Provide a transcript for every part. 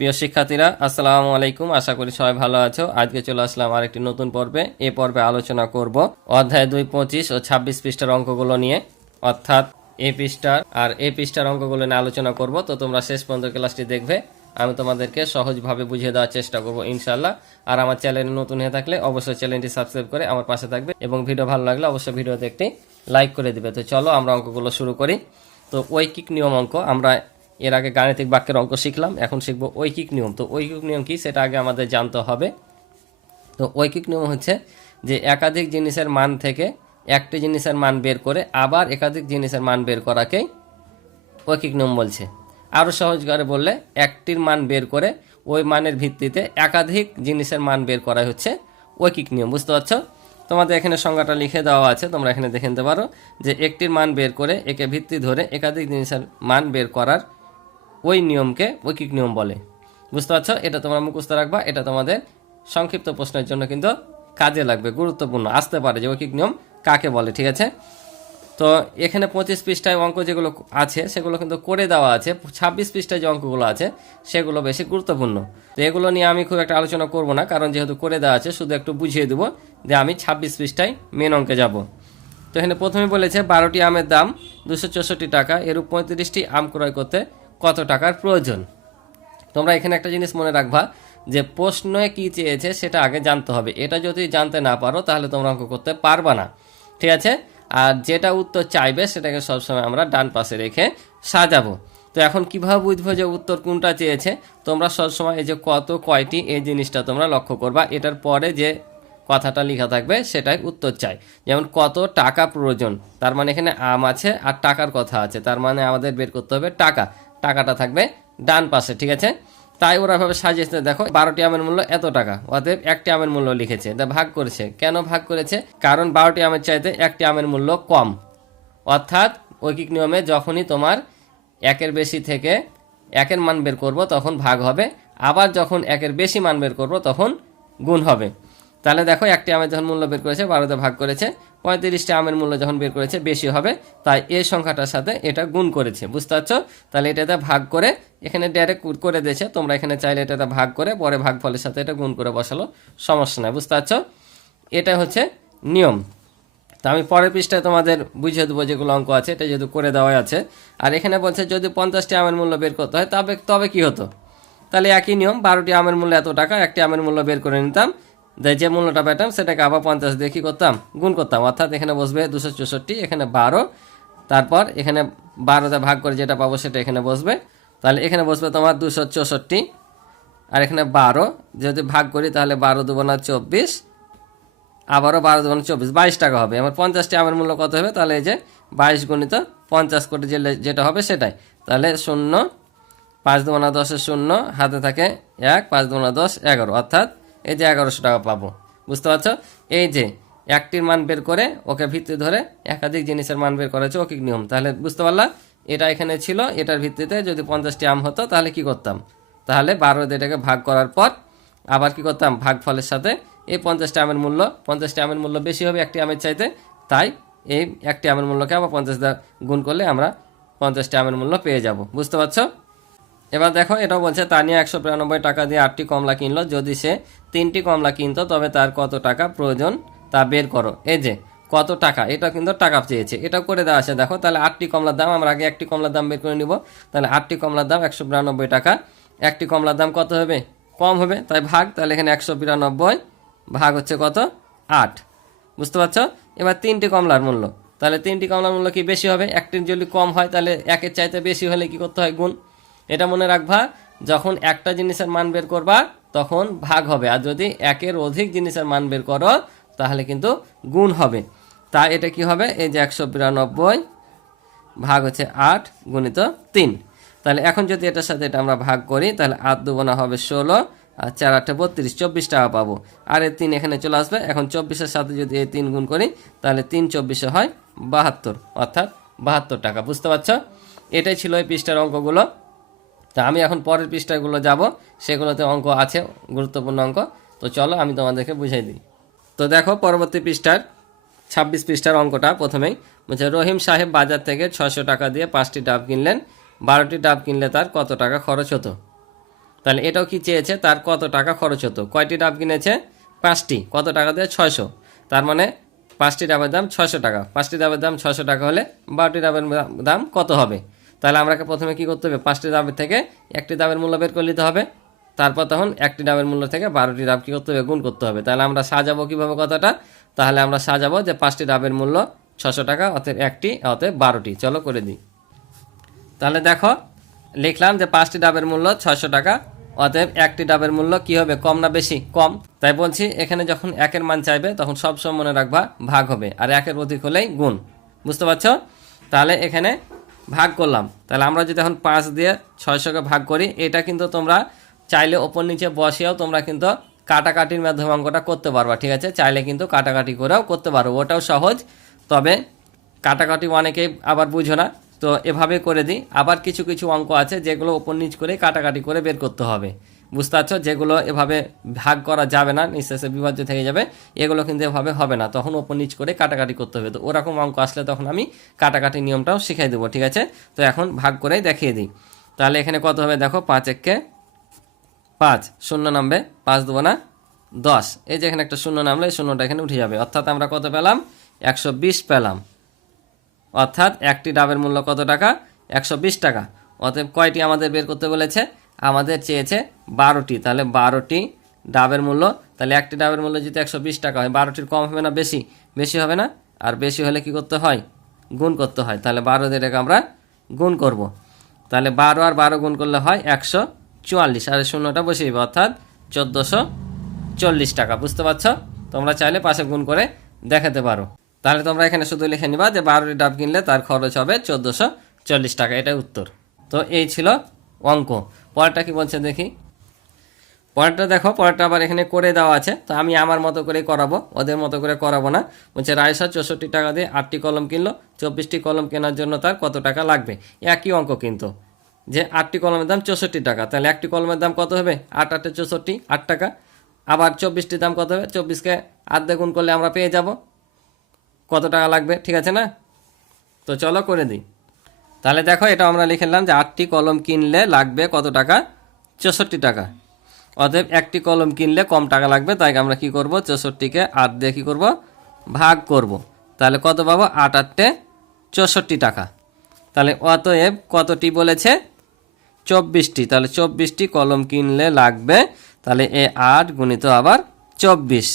প্রিয় শিক্ষার্থীরা, আসসালামু আলাইকুম। আশা করি সবাই ভালো আছো। আজকে চলে আসলাম আরেকটি নতুন পর্বে। এই পর্বে আলোচনা করব অধ্যায় 2, 25 ও 26 পৃষ্ঠার অঙ্কগুলো নিয়ে, অর্থাৎ এই পৃষ্ঠার আর এই পৃষ্ঠার অঙ্কগুলো নিয়ে আলোচনা করব। তো তোমরা শেষ পর্যন্ত ক্লাসটি দেখবে, আমি তোমাদেরকে সহজভাবে বুঝিয়ে দেওয়ার চেষ্টা করব ইনশাআল্লাহ। আর আমার চ্যানেলে নতুন হয়ে থাকলে অবশ্যই চ্যানেলটি সাবস্ক্রাইব করে আমার পাশে থাকবে এবং ভিডিও ভালো লাগলে অবশ্যই ভিডিওতে একটি লাইক করে দিবে। তো চলো আমরা অঙ্কগুলো শুরু করি। তো ঐকিক নিয়ম অঙ্ক, আমরা এর আগে গাণিতিক বাক্যের অঙ্ক শিখলাম, এখন শিখব ঐকিক নিয়ম। তো ঐকিক নিয়ম কি সেটা আগে আমাদের জানতে হবে। তো ঐকিক নিয়ম হচ্ছে যে একাধিক জিনিসের মান থেকে একটি জিনিসের মান বের করে আবার একাধিক জিনিসের মান বের করাকেই ঐকিক নিয়ম বলছে। আরও সহজ করে বললে, একটির মান বের করে ওই মানের ভিত্তিতে একাধিক জিনিসের মান বের করাই হচ্ছে ঐকিক নিয়ম। বুঝতে পারছো? তোমাদের এখানে সংজ্ঞাটা লিখে দেওয়া আছে, তোমরা এখানে দেখে নিতে পারো যে একটির মান বের করে একে ভিত্তি ধরে একাধিক জিনিসের মান বের করার ওই নিয়মকে ঐকিক নিয়ম বলে। বুঝতে পারছো? এটা তোমরা মুখস্থ রাখবা, এটা তোমাদের সংক্ষিপ্ত প্রশ্নের জন্য কিন্তু কাজে লাগবে, গুরুত্বপূর্ণ আসতে পারে যে ঐকিক নিয়ম কাকে বলে। ঠিক আছে? তো এখানে 25 পৃষ্ঠায় অঙ্ক যেগুলো আছে সেগুলো কিন্তু করে দেওয়া আছে। 26 পৃষ্ঠায় যে অঙ্কগুলো আছে সেগুলো বেশি গুরুত্বপূর্ণ। তো এগুলো নিয়ে আমি খুব একটা আলোচনা করব না, কারণ যেহেতু করে দেওয়া আছে শুধু একটু বুঝিয়ে দেবো যে আমি 26 পৃষ্ঠায় মেন অঙ্কে যাব। তো এখানে প্রথমে বলেছে 12টি আমের দাম 264 টাকা, এরূপ 35টি আম ক্রয় করতে কত টাকার প্রয়োজন। তোমরা এখানে একটা জিনিস মনে রাখবা যে প্রশ্নে কি চেয়েছে সেটা আগে জানতে হবে। এটা যদি জানতে না পারো তাহলে তোমরা অঙ্ক করতে পারবা না। ঠিক আছে? আর যেটা উত্তর চাইবে সেটাকে সবসময় আমরা ডান পাশে রেখে সাজাবো। তো এখন কিভাবে বুঝবো যে উত্তর কোনটা চেয়েছে? তোমরা সবসময় এই যে কত কয়টি এই জিনিসটা তোমরা লক্ষ্য করবা। এটার পরে যে কথাটা লেখা থাকবে সেটাই উত্তর চাই। যেমন কত টাকা প্রয়োজন, তার মানে এখানে আম আছে আর টাকার কথা আছে, তার মানে আমাদের বের করতে হবে টাকা। টাকাটা থাকবে ডান পাশে। ঠিক আছে? তাই ওরা ভাবে সাজিয়েছে, দেখো 12টি আমের মূল্য এত টাকা, অতএব একটি আমের মূল্য লিখেছে। ভাগ করেছে, কেন ভাগ করেছে? কারণ 12টি আমের চাইতে একটি আমের মূল্য কম। অর্থাৎ ঐকিক নিয়মে যখনই তোমার একের বেশি থেকে একের মান বের করব তখন ভাগ হবে, আবার যখন একের বেশি মান বের করব তখন গুণ হবে। তাহলে দেখো একটি আমের যখন মূল্য বের করেছে 12তে ভাগ করেছে, 35টি আমের মূল্য যখন বের করেছে বেশি হবে, তাই এই সংখ্যাটার সাথে এটা গুণ করেছে। বুঝতে পারছো? তাহলে এটাতে ভাগ করে এখানে ডাইরেক্ট করে দিয়েছে। তোমরা এখানে চাইলে এটাতে ভাগ করে পরে ভাগফলের সাথে এটা গুণ করে বসালো, সমস্যা নাই। বুঝতে পারছো? এটা হচ্ছে নিয়ম। তা আমি পরের পৃষ্ঠায় তোমাদের বুঝিয়ে দেবো যেগুলো অঙ্ক আছে, এটা যেহেতু করে দেওয়া আছে। আর এখানে বলছে যদি 50টি আমের মূল্য বের করতে হয় তবে কি হতো? তাহলে একই নিয়ম, 12টি আমের মূল্য এত টাকা, একটি আমের মূল্য বের করে নিতাম, যে মূল্যটা পেতাম সেটাকে আবার 50 দিয়ে কী করতাম? গুণ করতাম। অর্থাৎ এখানে বসবে 264, এখানে 12, তারপর এখানে 12তে ভাগ করে যেটা পাবো সেটা এখানে বসবে। তাহলে এখানে বসবে তোমার 264, আর এখানে 12 যদি ভাগ করি তাহলে 12 দুগুণা 24, আবারও 12 দুগুণা 24, 22 টাকা হবে। আমার 50টি আমের মূল্য কত হবে? তাহলে এই যে 22 গুণিত 50 করে যেটা হবে সেটাই। তাহলে 0, 5 দুগুণা 10 0, হাতে থাকে 1, 5 দুগুণা 10 11, অর্থাৎ এই যে 1100 টাকা পাবো। বুঝতে পারছো? এই যে একটির মান বের করে ওকে ভিত্তি ধরে একাধিক জিনিসের মান বের করা হচ্ছে ঐকিক নিয়ম। তাহলে বুঝতে পারলা, এটা এখানে ছিল, এটার ভিত্তিতে যদি 50টি আম হতো তাহলে কি করতাম? তাহলে 12 দিয়ে এটাকে ভাগ করার পর আবার কি করতাম? ভাগফলের সাথে এই 50টি আমের মূল্য বেশি হবে একটি আমের চাইতে, তাই এই একটি আমের মূল্যকে আবার 50 দিয়ে গুণ করলে আমরা 50টি আমের মূল্য পেয়ে যাব। বুঝতে পারছো? এবার দেখো, এটাও বলছে তানিয়া 192 টাকা দিয়ে 8টি কমলা কিনলো, যদি সে 3টি কমলা কিনতো তবে তার কত টাকা প্রয়োজন তা বের করো। এই যে কত টাকা, এটা কিন্তু টাকা চেয়েছে, এটা করে দেওয়া আছে। দেখো তাহলে 8টি কমলার দাম, আমরা আগে একটি কমলার দাম বের করে নিব। তাহলে 8টি কমলার দাম 192 টাকা, একটি কমলার দাম কত হবে? কম হবে, তাই ভাগ। তাহলে এখানে 192 ভাগ হচ্ছে কত? 8। বুঝতে পারছো? এবার 3টি কমলার মূল্য, তাহলে 3টি কমলার মূল্য কি বেশি হবে? একটির যদি কম হয় তাহলে একের চাইতে বেশি হলে কি করতে হয়? গুণ। এটা মনে রাখবা, যখন একটা জিনিসের মান বের করবা তখন ভাগ হবে, আর যদি একের অধিক জিনিসের মান বের করো তাহলে কিন্তু গুণ হবে। তাই এটা কি হবে? এই যে 192 ভাগ হচ্ছে 8 গুণিত 3। তাহলে এখন যদি এটার সাথে এটা আমরা ভাগ করি তাহলে 8 দুগুণা হবে 16, আর 4 8 32, 24 টাকা পাবো। আর এই 3 এখানে চলে আসবে। এখন 24-এর সাথে যদি এই 3 গুণ করি তাহলে 3 24-এ হয় 72, অর্থাৎ 72 টাকা। বুঝতে পারছো? এটাই ছিল এই পৃষ্ঠার অঙ্কগুলো। তা আমি এখন পরের পৃষ্ঠাগুলো যাব, সেগুলোতে অঙ্ক আছে, গুরুত্বপূর্ণ অঙ্ক। তো চলো আমি তোমাদেরকে বুঝাই দিই। তো দেখো পরবর্তী পৃষ্ঠার 26 পৃষ্ঠার অঙ্কটা প্রথমেই বলছে রহিম সাহেব বাজার থেকে 600 টাকা দিয়ে 5টি ডাব কিনলেন, 12টি ডাব কিনলে তার কত টাকা খরচ হতো? তাহলে এটাও কি চেয়েছে, তার কত টাকা খরচ হতো। কয়টি ডাব কিনেছে, 5টি, কত টাকা দিয়ে 600, তার মানে 5টি ডাবের দাম 600 টাকা। 5টি ডাবের দাম 600 টাকা হলে 12টি ডাবের দাম কত হবে। তাহলে আমরা প্রথমে কি করতে হবে, 5টি ডাবের থেকে একটি ডাবের মূল্য বের করে নিতে হবে, তারপর তখন একটি ডাবের মূল্য থেকে 12টি ডাব কী করতে হবে, গুণ করতে হবে। তাহলে আমরা সাজাবো কীভাবে কথাটা, তাহলে আমরা সাজাবো যে 5টি ডাবের মূল্য 600 টাকা, অতএব একটি, অতএব 12টি। চলো করে দিই। তাহলে দেখো লিখলাম যে 5টি ডাবের মূল্য 600 টাকা, অতএব একটি ডাবের মূল্য কি হবে, কম না বেশি, কম। তাই বলছি এখানে যখন একের মান চাইবে তখন সবসময় মনে রাখবা ভাগ হবে, আর একের অধিক হলেই গুণ। বুঝতে পারছো। তাহলে এখানে ভাগ করলাম, তাহলে আমরা যদি এখন 5 দিয়ে 600কে ভাগ করি, এটা কিন্তু তোমরা চাইলে ওপর নিচে বসিয়েও তোমরা কিন্তু কাটাকাটির মাধ্যমে অঙ্কটা করতে পারবা, ঠিক আছে। চাইলে কিন্তু কাটাকাটি করেও করতে পারো, ওটাও সহজ। তবে কাটাকাটি অনেকেই আবার বুঝো না, তো এভাবে করে দিই। আবার কিছু কিছু অঙ্ক আছে যেগুলো ওপর নিচ করে কাটাকাটি করে বের করতে হবে, বুঝতে পারছো। যেগুলো এভাবে ভাগ করা যাবে না, নিঃশেষে বিভাজ্য থেকে যাবে, এগুলো কিন্তু এভাবে হবে না, তখন ওপর নিচ করে কাটাকাটি করতে হবে। তো ওরকম অঙ্ক আসলে তখন আমি কাটাকাটি নিয়মটাও শিখাই দেবো, ঠিক আছে। তো এখন ভাগ করেই দেখিয়ে দিই। তাহলে এখানে কত হবে দেখো, 5 একে 5, শূন্য নামবে, 5 দেবো না 10, এই যে এখানে একটা শূন্য নামলে এই শূন্যটা এখানে উঠে যাবে, অর্থাৎ আমরা কত পেলাম, 120 পেলাম। অর্থাৎ একটি ডাবের মূল্য কত টাকা, 120 টাকা। অতএব কয়টি আমাদের বের করতে বলেছে, আমাদের চেয়েছে 12টি, তাহলে 12টি ডাবের মূল্য। তাহলে একটি ডাবের মূল্য যদি 120 টাকা হয়, 12টির কম হবে না বেশি, বেশি হবে না। আর বেশি হলে কি করতে হয়, গুণ করতে হয়। তাহলে 12 দিয়ে এটাকে আমরা গুণ করব। তাহলে 12 আর 12 গুণ করলে হয় 144, আর শূন্যটা বসিয়ে দেবে, অর্থাৎ 1440 টাকা। বুঝতে পারছো। তোমরা চাইলে পাশে গুণ করে দেখাতে পারো। তাহলে তোমরা এখানে শুধু লিখে নিবা যে 12টি ডাব কিনলে তার খরচ হবে 1440 টাকা, এটাই উত্তর। তো এই ছিল অঙ্ক। পরেরটা কি বলছে দেখি। পরেরটা দেখো, পরেরটা আবার এখানে করে দেওয়া আছে, তো আমি আমার মতো করে করাবো, ওদের মতো করে করাবো না। বলছে রায়সা 64 টাকা দিয়ে 8টি কলম কিনলো, 24টি কলম কেনার জন্য তার কত টাকা লাগবে। একই অঙ্ক কিন্তু, যে 8টি কলমের দাম 64 টাকা, তাহলে একটি কলমের দাম কত হবে, 8 8 64, 8 টাকা। আবার 24টির দাম কত হবে, 24কে 8 দিয়ে গুণ করলে আমরা পেয়ে যাব কত টাকা লাগবে, ঠিক আছে না। তো চলো করে দিই। তাহলে দেখো এটা আমরা লিখে নিলাম যে 8টি কলম কিনলে লাগবে কত টাকা, 64 টাকা। অতএব একটি কলম কিনলে কম টাকা লাগবে, তাই আমরা কি করব, 64কে 8 দিয়ে কি করব, ভাগ করব। তাহলে কত পাবো, 8 8 64 টাকা। তাহলে অতএব কতটি বলেছে, 24টি। তাহলে 24টি কলম কিনলে লাগবে, তাহলে এ 8 গুণিত আবার 24।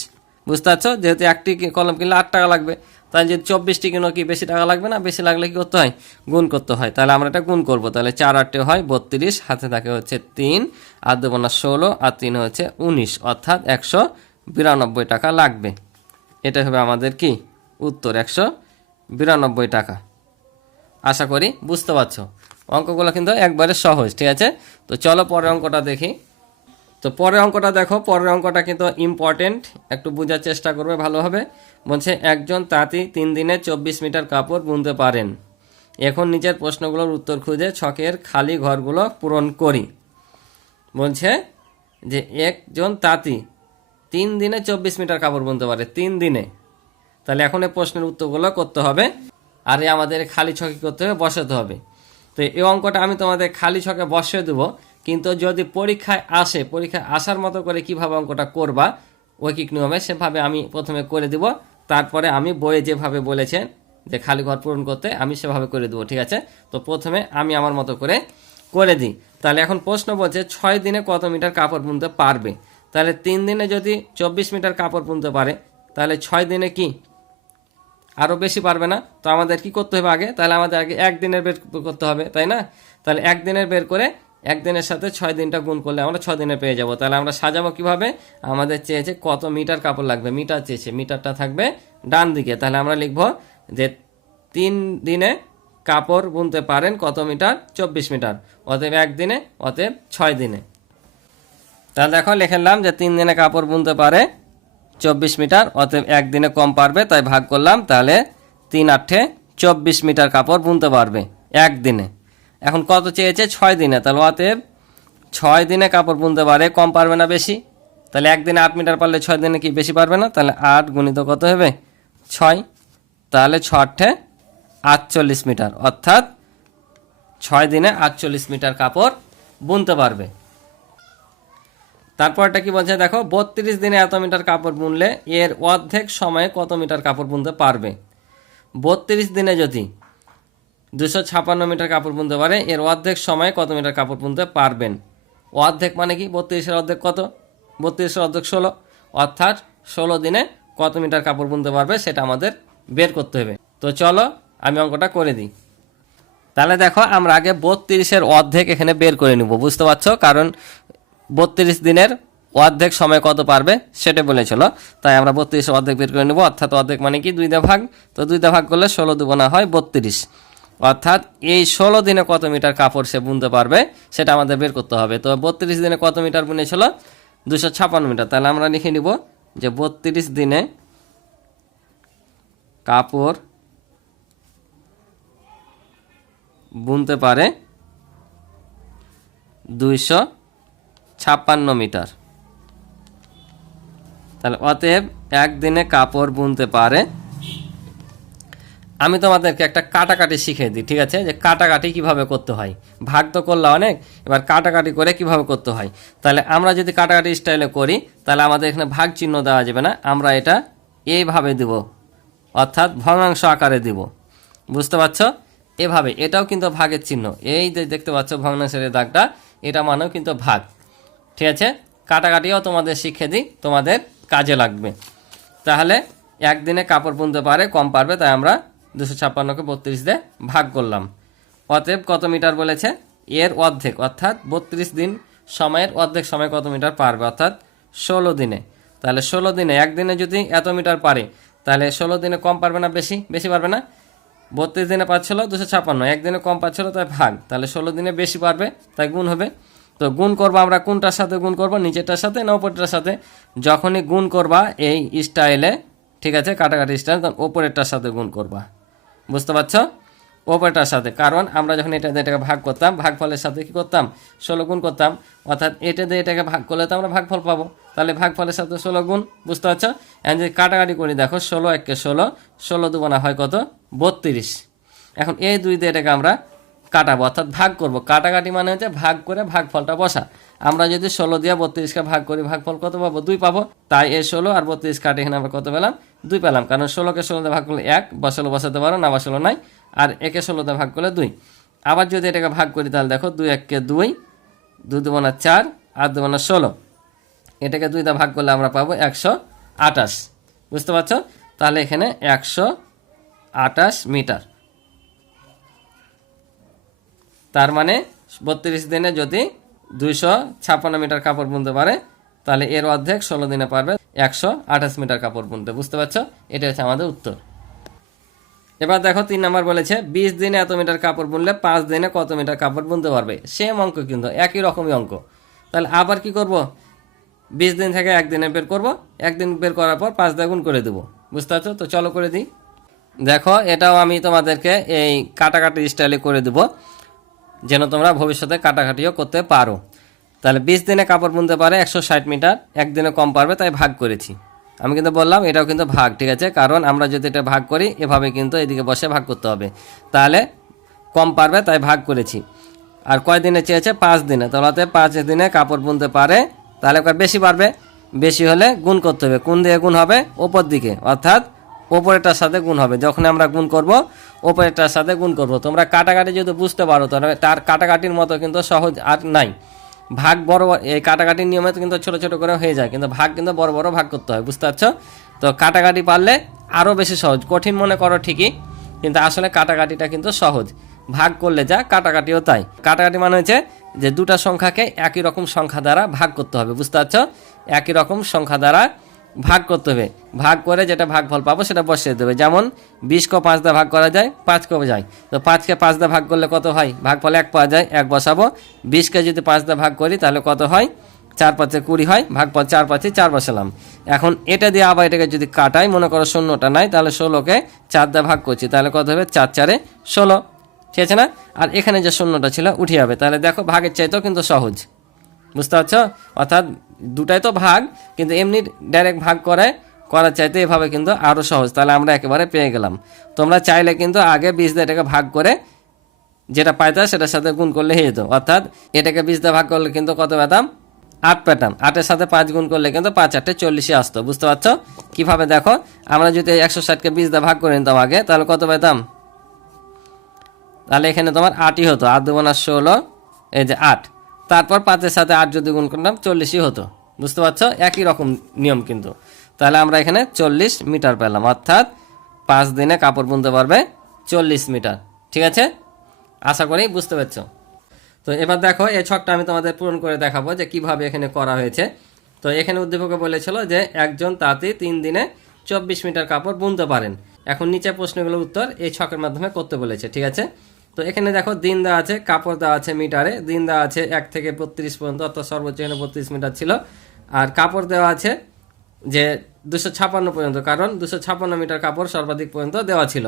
বুঝতে পারছো, যেহেতু একটি কলম কিনলে 8 টাকা লাগবে, তাহলে যদি 24টি কিনো কি বেশি টাকা লাগবে না, বেশি লাগলে কি করতে হয়, গুণ করতে হয়। তাহলে আমরা এটা গুণ করব। তাহলে 4 8 হয় 32, হাতে থাকে হচ্ছে 3, আর দেবো না 16, আর 3 হচ্ছে 19, অর্থাৎ 192 টাকা লাগবে। এটা হবে আমাদের কি উত্তর, 192 টাকা। আশা করি বুঝতে পারছো। অঙ্কগুলো কিন্তু একবারে সহজ, ঠিক আছে। তো চলো পরের অঙ্কটা দেখি। তো পরের অঙ্কটা দেখো, পরের অঙ্কটা কিন্তু ইম্পর্টেন্ট, একটু বোঝার চেষ্টা করবে ভালোভাবে। বলছে একজন তাঁতি 3 দিনে 24 মিটার কাপড় বুনতে পারেন। এখন নিচের প্রশ্নগুলোর উত্তর খুঁজে ছকের খালি ঘরগুলো পূরণ করি। বলছে যে একজন তাঁতি 3 দিনে 24 মিটার কাপড় বুনতে পারে, 3 দিনে। তাহলে এখন এই প্রশ্নের উত্তরগুলো করতে হবে, আর আমাদের খালি ছকে করতে হবে, বসাতে হবে। তো এই অঙ্কটা আমি তোমাদের খালি ছকে বসিয়ে দেবো, কিন্তু যদি পরীক্ষায় আসে, পরীক্ষায় আসার মতো করে কিভাবে অঙ্কটা করবা ঐকিক নিয়মে সেভাবে আমি প্রথমে করে দিব, তারপরে আমি বইয়ে যেভাবে বলেছেন যে খালি ঘর পূরণ করতে, আমি সেভাবে করে দেবো, ঠিক আছে। তো প্রথমে আমি আমার মতো করে দিই। তাহলে এখন প্রশ্ন বলছে 6 দিনে কত মিটার কাপড় বুনতে পারবে। তাহলে 3 দিনে যদি 24 মিটার কাপড় বুনতে পারে, তাহলে 6 দিনে কি আরও বেশি পারবে না। তো আমাদের কি করতে হবে আগে, তাহলে আমাদের আগে একদিনের বের করতে হবে, তাই না। তাহলে একদিনের বের করে একদিনের সাথে 6 দিনটা গুণ করলে আমরা 6 দিনে পেয়ে যাব। তাহলে আমরা সাজাবো কিভাবে, আমাদের চেয়েছে কত মিটার কাপড় লাগবে, মিটার চেয়েছে, মিটারটা থাকবে ডান দিকে। তাহলে আমরা লিখব যে 3 দিনে কাপড় বুনতে পারেন কত মিটার, 24 মিটার। অতএব একদিনে, অতএব 6 দিনে। তাহলে দেখো লিখলাম যে 3 দিনে কাপড় বুনতে পারে 24 মিটার, অতএব একদিনে কম পারবে, তাই ভাগ করলাম। তাহলে 3 8 24 মিটার কাপড় বুনতে পারবে একদিনে। এখন কত চেয়েছে, 6 দিনে। তাহলে অতএব 6 দিনে কাপড় বুনতে পারে, কম পারবে না বেশি। তাহলে একদিনে 8 মিটার পারলে 6 দিনে কি বেশি পারবে না। তাহলে 8 গুণিত কত হবে, 6। তাহলে 6 8 48 মিটার, অর্থাৎ 6 দিনে 48 মিটার কাপড় বুনতে পারবে। তারপরটা কি বলছে দেখো, 32 দিনে এত মিটার কাপড় বুনলে এর অর্ধেক সময়ে কত মিটার কাপড় বুনতে পারবে। 32 দিনে যদি 256 মিটার কাপড় বুনতে পারে, এর অর্ধেক সময়ে কত মিটার কাপড় বুনতে পারবেন। অর্ধেক মানে কি, 32-এর অর্ধেক কত, 32-এর অর্ধেক 16, অর্থাৎ 16 দিনে কত মিটার কাপড় বুনতে পারবে সেটা আমাদের বের করতে হবে। তো চলো আমি অঙ্কটা করে দিই। তাহলে দেখো আমরা আগে 32-এর অর্ধেক এখানে বের করে নিব, বুঝতে পারছো, কারণ 32 দিনের অর্ধেক সময় কত পারবে সেটা বলেছিল, তাই আমরা 32-এর অর্ধেক বের করে নেব। অর্থাৎ অর্ধেক মানে কি 2 দিয়ে ভাগ, তো 2 দিয়ে ভাগ করলে 16 দুগুণা হয় 32, অর্থাৎ এই 16 দিনে কত মিটার কাপড় সে বুনতে পারবে সেটা আমাদের বের করতে হবে। তো 32 দিনে কত মিটার বুনেছিল, 256 মিটার। তাহলে আমরা লিখে নিব যে 32 দিনে কাপড় বুনতে পারে 256 মিটার। তাহলে অতএব একদিনে কাপড় বুনতে পারে, আমি তোমাদেরকে একটা কাটাকাটি শিখিয়ে দিই, ঠিক আছে, যে কাটাকাটি কিভাবে করতে হয়। ভাগ তো করলাম অনেক, এবার কাটাকাটি করে কিভাবে করতে হয়। তাহলে আমরা যদি কাটাকাটি স্টাইলে করি তাহলে আমাদের এখানে ভাগ চিহ্ন দেওয়া যাবে না, আমরা এটা এইভাবে দিব, অর্থাৎ ভগ্নাংশ আকারে দিব, বুঝতে পারছো, এভাবে। এটাও কিন্তু ভাগের চিহ্ন, এই যে দেখতে পাচ্ছ ভগ্নাংশের দাগটা, এটা মানেও কিন্তু ভাগ, ঠিক আছে। কাটাকাটিও তোমাদের শিখিয়ে দিই, তোমাদের কাজে লাগবে। তাহলে একদিনে কাপড় বুনতে পারে, কম পারবে, তাই আমরা 256কে 32 দিয়ে ভাগ করলাম। অতএব কত মিটার বলেছে, এর অর্ধেক, অর্থাৎ 32 দিন সময়ের অর্ধেক সময় কত মিটার পারবে, অর্থাৎ 16 দিনে। তাহলে 16 দিনে, একদিনে যদি এত মিটার পারে তাহলে 16 দিনে কম পারবে না বেশি, বেশি পারবে না। 32 দিনে পাচ্ছিল 256, একদিনে কম পাচ্ছিল, তাই ভাগ। তাহলে 16 দিনে বেশি পারবে, তাই গুণ হবে। তো গুণ করবো আমরা কোনটার সাথে গুণ করবো, নিচেরটার সাথে না উপরেরটার সাথে। যখনই গুণ করবা এই স্টাইলে, ঠিক আছে, কাটাকাটি স্টাইল, তখন ওপরেরটার সাথে গুণ করবা, বুঝতে পারছো, ওপরেরটার সাথে। কারণ আমরা যখন এটা দিয়ে এটাকে ভাগ করতাম, ভাগফলের সাথে কি করতাম, 16 গুণ করতাম, অর্থাৎ এটা দিয়ে এটাকে ভাগ করলে তো আমরা ভাগফল পাবো, তাহলে ভাগফলের সাথে 16 গুণ, বুঝতে পারছো। এখন যদি কাটাকাটি করি দেখো, 16 একে 16, 16 দুগুণা হয় কত, 32। এখন এই 2 দিয়ে এটাকে আমরা কাটাবো, অর্থাৎ ভাগ করব। কাটাকাটি মানে হচ্ছে ভাগ করে ভাগফলটা বসা। আমরা যদি 16 দিয়ে 32কে ভাগ করি, ভাগফল কত পাবো, 2 পাবো। তাই এই 16 আর 32 কাটে এখানে আমরা কত পেলাম, 2 পেলাম, কারণ 16কে 16 দিয়ে ভাগ করলে 1, বসালো বসাতে পারো, না বসালো নাই, আর একে 16 দিয়ে ভাগ করলে 2। আবার যদি এটাকে ভাগ করি তাহলে দেখো 2 একে 2, 2 দুগুণা 4, আর দুগুণা 16, এটাকে 2 দিয়ে ভাগ করলে আমরা পাবো 128, বুঝতে পারছো। তাহলে এখানে 128 মিটার। তার মানে 32 দিনে যদি 256 মিটার কাপড় বুনতে পারে, তাহলে এর অর্ধেক 16 দিনে পারবে 128 মিটার কাপড় বুনতে, বুঝতে পারছো। এটা হচ্ছে আমাদের উত্তর। এবার দেখো 3 নাম্বার বলেছে 20 দিনে এত মিটার কাপড় বুনলে 5 দিনে কত মিটার কাপড় বুনতে পারবে। সেম অঙ্ক, কিন্তু একই রকমই অঙ্ক। তাহলে আবার কি করব, 20 দিন থেকে একদিনে বের করব, একদিন বের করার পর 5 দিয়ে গুণ করে দেবো, বুঝতে পারছো। তো চলো করে দিই। দেখো এটাও আমি তোমাদেরকে এই কাটাকাটি স্টাইলে করে দেবো, যেন তোমরা ভবিষ্যতে কাটাকাটিও করতে পারো। তাহলে 20 দিনে কাপড় বুনতে পারে 160 মিটার, একদিনে কম পারবে, তাই ভাগ করেছি। আমি কিন্তু বললাম এটাও কিন্তু ভাগ, ঠিক আছে, কারণ আমরা যদি এটা ভাগ করি এভাবে কিন্তু এদিকে বসে ভাগ করতে হবে। তাহলে কম পারবে তাই ভাগ করেছি। আর কয় দিনে চেয়েছে, 5 দিনে। তাহলে 5 দিনে কাপড় বুনতে পারে, তাহলে বেশি পারবে, বেশি হলে গুণ করতে হবে। কোন দিয়ে গুণ হবে, ওপর দিকে, অর্থাৎ ওপরেরটার সাথে গুণ হবে। যখন আমরা গুণ করব ওপরেরটার সাথে গুণ করব। তোমরা কাটাকাটি যদি বুঝতে পারো তাহলে তার কাটাকাটির মতো কিন্তু সহজ আর নাই। ভাগ বড়, এই কাটাকাটির নিয়মে কিন্তু ছোট ছোট করে হয়ে যায়, কিন্তু ভাগ কিন্তু বড় বড় ভাগ করতে হয়, বুঝতে পারছো। তো কাটাকাটি পারলে আরও বেশি সহজ। কঠিন মনে করো ঠিকই, কিন্তু আসলে কাটাকাটিটা কিন্তু সহজ। ভাগ করলে যা, কাটাকাটিও তাই। কাটাকাটি মানে হচ্ছে যে দুটা সংখ্যাকে একই রকম সংখ্যা দ্বারা ভাগ করতে হবে, বুঝতে পারছো। একই রকম সংখ্যা দ্বারা ভাগ করতে হবে, ভাগ করে যেটা ভাগফল পাবো সেটা বসিয়ে দেবে। যেমন 20কে 5 দিয়ে ভাগ করা যায়, 5কে যায়, তো 5কে 5 দিয়ে ভাগ করলে কত হয়, ভাগফল 1 পাওয়া যায়, 1 বসাবো। 20কে যদি 5 দিয়ে ভাগ করি তাহলে কত হয়, 4 5 20 হয়, ভাগফল 4 5 4 বসালাম। এখন এটা দিয়ে আবার এটাকে যদি কাটাই, মনে করো শূন্যটা নাই, তাহলে 16কে 4 দিয়ে ভাগ করছি, তাহলে কত হবে, 4 4 16, ঠিক আছে না। আর এখানে যে শূন্যটা ছিল উঠে যাবে। তাহলে দেখো ভাগের চাইতেও কিন্তু সহজ, বুঝতে পারছো। অর্থাৎ দুটাই তো ভাগ, কিন্তু এমনি ডাইরেক্ট ভাগ করার চাইতে এভাবে কিন্তু আরও সহজ। তাহলে আমরা একেবারে পেয়ে গেলাম। তোমরা চাইলে কিন্তু আগে 20 দিয়ে এটাকে ভাগ করে যেটা পাইতা সেটার সাথে গুণ করলে হয়ে যেত। অর্থাৎ এটাকে 20 দিয়ে ভাগ করলে কিন্তু কত পেতাম, 8 পেতাম, 8-এর সাথে 5 গুণ করলে কিন্তু 5 8 40 আসতো। বুঝতে পারছো কিভাবে? দেখো আমরা যদি 160কে 20 দিয়ে ভাগ করে নিতাম আগে, তাহলে কত পেতাম? তাহলে এখানে তোমার 8ই হতো, 8 2 16, এই যে 8, তারপর 5-এর সাথে 8 যদি গুণ করতাম 40ই হতো। বুঝতে পারছো একই রকম নিয়ম কিন্তু। তাহলে আমরা এখানে 40 মিটার পেলাম, অর্থাৎ 5 দিনে কাপড় বুনতে পারবে 40 মিটার। ঠিক আছে, আশা করি বুঝতে পারছো। তো এবার দেখো এই ছকটা আমি তোমাদের পূরণ করে দেখাবো যে কিভাবে এখানে করা হয়েছে। তো এখানে উদ্দীপকে বলেছিল যে একজন তাঁতি 3 দিনে 24 মিটার কাপড় বুনতে পারেন। এখন নিচে প্রশ্নগুলোর উত্তর এই ছকের মাধ্যমে করতে বলেছে। ঠিক আছে, তো এখানে দেখো দিন দেওয়া আছে, কাপড় দেওয়া আছে মিটারে, দিন দেওয়া আছে 1 থেকে 32 পর্যন্ত, অর্থাৎ সর্বোচ্চ এখানে 32 মিটার ছিল। আর কাপড় দেওয়া আছে যে 256 পর্যন্ত, কারণ 256 মিটার কাপড় সর্বাধিক পর্যন্ত দেওয়া ছিল।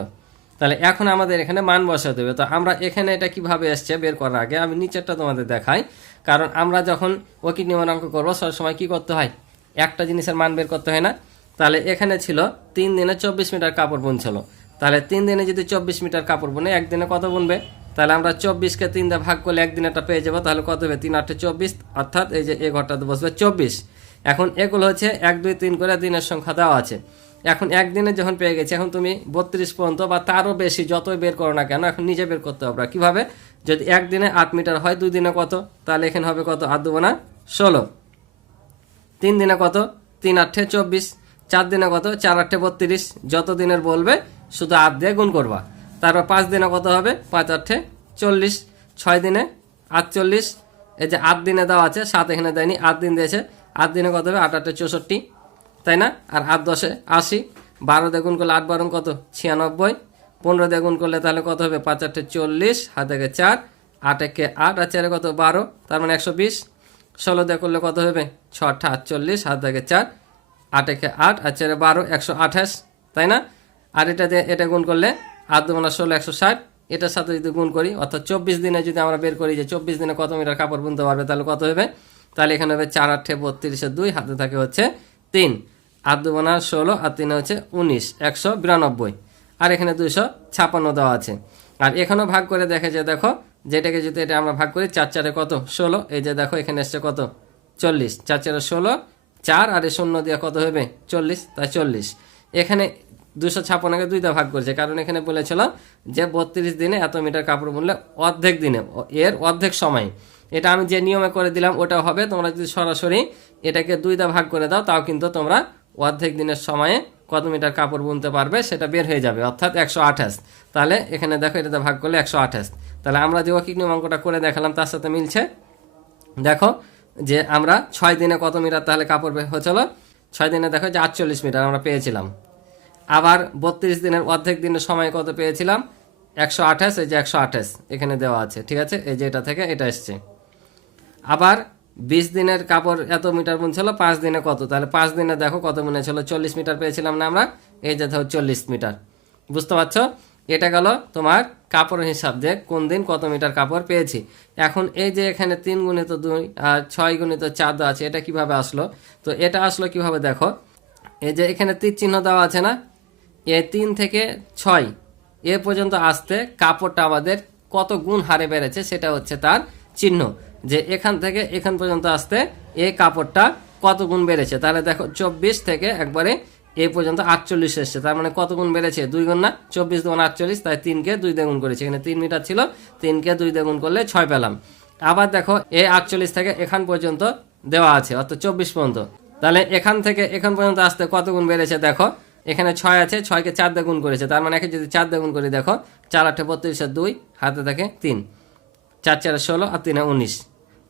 তাহলে এখন আমাদের এখানে মান বসাতে হবে। তো আমরা এখানে এটা কিভাবে এসছে বের করার আগে আমি নিচেরটা তোমাদের দেখাই, কারণ আমরা যখন ঐকিক নিয়মের অঙ্ক করবো সবসময় কি করতে হয়? একটা জিনিসের মান বের করতে হয় না? তাহলে এখানে ছিল 3 দিনে 24 মিটার কাপড় বুনছিল। তাহলে 3 দিনে যদি 24 মিটার কাপড় বুনে একদিনে কত বুনবে? তাহলে আমরা 24কে 3 দিয়ে ভাগ করলে একদিনেটা পেয়ে যাবো। তাহলে কত হবে? 3 8 24, অর্থাৎ এই যে এ ঘরটাতে বসবে 24। এখন এগুলো হচ্ছে 1 2 3 করে দিনের সংখ্যা দেওয়া আছে। এখন একদিনে যখন পেয়ে গেছি, এখন তুমি 32 পর্যন্ত বা তারও বেশি যতই বের করো না কেন, এখন নিজে বের করতে হবে। কিভাবে? যদি একদিনে 8 মিটার হয়, 2 দিনে কত? তাহলে এখানে হবে কত? 8 2 16। 3 দিনে কত? 3 8 24। 4 দিনে কত? 4 8 32। যত দিনের বলবে শুধু 8 দিয়ে গুণ করবা। তারপর 5 দিনে কত হবে? 5 8 40। 6 দিনে 48। এই যে 8 দিনে দেওয়া আছে, 7 এখানে দেয়নি, 8 দিন দিয়েছে। 8 দিনে কত হবে? 8 8 64, তাই না? আর 8 10 80। 12 দিয়ে গুণ করলে 8 12 কত? 96। 15 দিয়ে গুণ করলে তাহলে কত হবে? 5 8 40, হাত থেকে 4, 8 1 8, আর 4 কত? 12, তার মানে 120। 16 দিয়ে করলে কত হবে? 6 8 48, হাত থেকে 4, 8 1 8, আর 4 12, 128, তাই না? আর এটা দিয়ে এটা গুণ করলে 8 2 16, 160। এটার সাথে যদি গুণ করি, অর্থাৎ 24 দিনে যদি আমরা বের করি যে 24 দিনে কত মিটার কাপড় বুনতে পারবে, তাহলে কত হবে? তাহলে এখানে হবে 4 8 32, 2, হাতে থাকে হচ্ছে 3, 8 2 16, আর 3 হচ্ছে 19, 192। আর এখানে 256 দেওয়া আছে। আর এখানেও ভাগ করে দেখে যে দেখো, যেটাকে যদি এটা আমরা ভাগ করি 4 4 কত? 16। এই যে দেখো এখানে এসছে কত? 40। 4 4 16, 4 আর 0 দিয়ে কত হবে? 40, তাই 40। এখানে 256কে 2 দিয়ে ভাগ করেছে, কারণ এখানে বলেছিল যে 32 দিনে এত মিটার কাপড় বুনলে অর্ধেক দিনে, এর অর্ধেক সময়। এটা আমি যে নিয়মে করে দিলাম ওটাও হবে। তোমরা যদি সরাসরি এটাকে 2 দিয়ে ভাগ করে দাও, তাও কিন্তু তোমরা অর্ধেক দিনের সময়ে কত মিটার কাপড় বুনতে পারবে সেটা বের হয়ে যাবে, অর্থাৎ 128। তাহলে এখানে দেখো এটাতে ভাগ করলে 128। তাহলে আমরা যে ঐকিক নিয়ম অঙ্কটা করে দেখালাম তার সাথে মিলছে। দেখো যে আমরা 6 দিনে কত মিটার তাহলে কাপড় হয়েছিল? 6 দিনে দেখো যে 48 মিটার আমরা পেয়েছিলাম। আবার 32 দিনের অর্ধেক দিনের সময় কত পেয়েছিলাম? 128। এই যে 128 এখানে দেওয়া আছে, ঠিক আছে? এই যে এটা থেকে এটা এসছে। আবার 20 দিনের কাপড় এত মিটার বুনছিল, 5 দিনে কত? তাহলে 5 দিনে দেখো কত মনে ছিল? 40 মিটার পেয়েছিলাম না আমরা? এই যে ধরো 40 মিটার। বুঝতে পারছো? এটা গেল তোমার কাপড়ের হিসাব দিয়ে কোন দিন কত মিটার কাপড় পেয়েছি। এখন এই যে এখানে 3 গুণিত 2 আর 6 গুণিত 4 দেওয়া আছে, এটা কিভাবে আসলো? তো এটা আসলো কিভাবে দেখো, এই যে এখানে তীর চিহ্ন দেওয়া আছে না, এই 3 থেকে 6 এ পর্যন্ত আসতে কাপড়টা আমাদের কত গুণ হারে বেড়েছে সেটা হচ্ছে তার চিহ্ন। যে এখান থেকে এখান পর্যন্ত আসতে এই কাপড়টা কত গুণ বেড়েছে। তাহলে দেখো 24 থেকে একবারে এই পর্যন্ত 48 এসছে, তার মানে কত গুণ বেড়েছে? 2 গুণ না? 24 2 48, তাই 3কে 2 দিয়ে গুণ করেছে। এখানে 3 মিটার ছিল, 3কে 2 দিয়ে গুণ করলে 6 পেলাম। আবার দেখো এই 48 থেকে এখান পর্যন্ত দেওয়া আছে, অর্থাৎ 24 পর্যন্ত। তাহলে এখান থেকে এখান পর্যন্ত আসতে কত গুণ বেড়েছে? দেখো এখানে 6 আছে, 6কে 4 দিয়ে গুণ করেছে, তার মানে একে যদি 4 দিয়ে গুণ করি দেখো 4 8 32 আর 2, হাতে থাকে 3, 4 4 16 আর 3 19,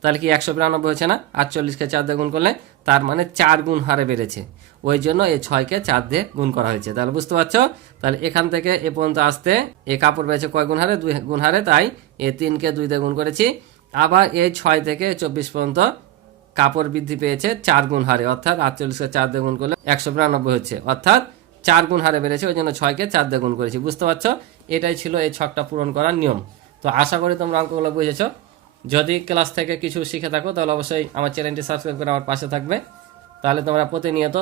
তাহলে কি 192 হচ্ছে না? 48কে 4 দিয়ে গুণ করলে তার মানে 4 গুণ হারে বেড়েছে। ওই জন্য এই 6কে 4 দিয়ে গুণ করা হয়েছে। তাহলে বুঝতে পারছো? তাহলে এখান থেকে এ পর্যন্ত আসতে এই কাপড় বেড়েছে কয় গুণ হারে? 2 গুণ হারে, তাই এই 3কে 2 দিয়ে গুণ করেছি। আবার এই 6 থেকে 24 পর্যন্ত কাপড় বৃদ্ধি পেয়েছে 4 গুণ হারে, অর্থাৎ 48কে 4 দিয়ে গুণ করলে 192 হচ্ছে, অর্থাৎ 4 গুণ হারে বেড়েছে। ওই জন্য 6কে 4 দিয়ে গুণ করেছি। বুঝতে পারছো? এটাই ছিল এই ছকটা পূরণ করার নিয়ম। তো আশা করি তোমরা অঙ্কগুলো বুঝেছো। যদি ক্লাস থেকে কিছু শিখে থাকো তাহলে অবশ্যই আমার চ্যানেলটি সাবস্ক্রাইব করে আমার পাশে থাকবে, তাহলে তোমরা প্রতিনিয়ত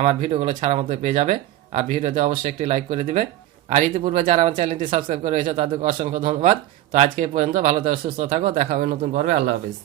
আমার ভিডিওগুলো ছাড়ার মতো পেয়ে যাবে। আর ভিডিওতে অবশ্যই একটি লাইক করে দিবে। আর ইতিপূর্বে যারা আমার চ্যানেলটি সাবস্ক্রাইব করে রয়েছে তাদেরকে অসংখ্য ধন্যবাদ। তো আজকে এই পর্যন্ত, ভালো থাকো, সুস্থ থাকো, দেখা হবে নতুন পর্বে। আল্লাহ হাফিজ।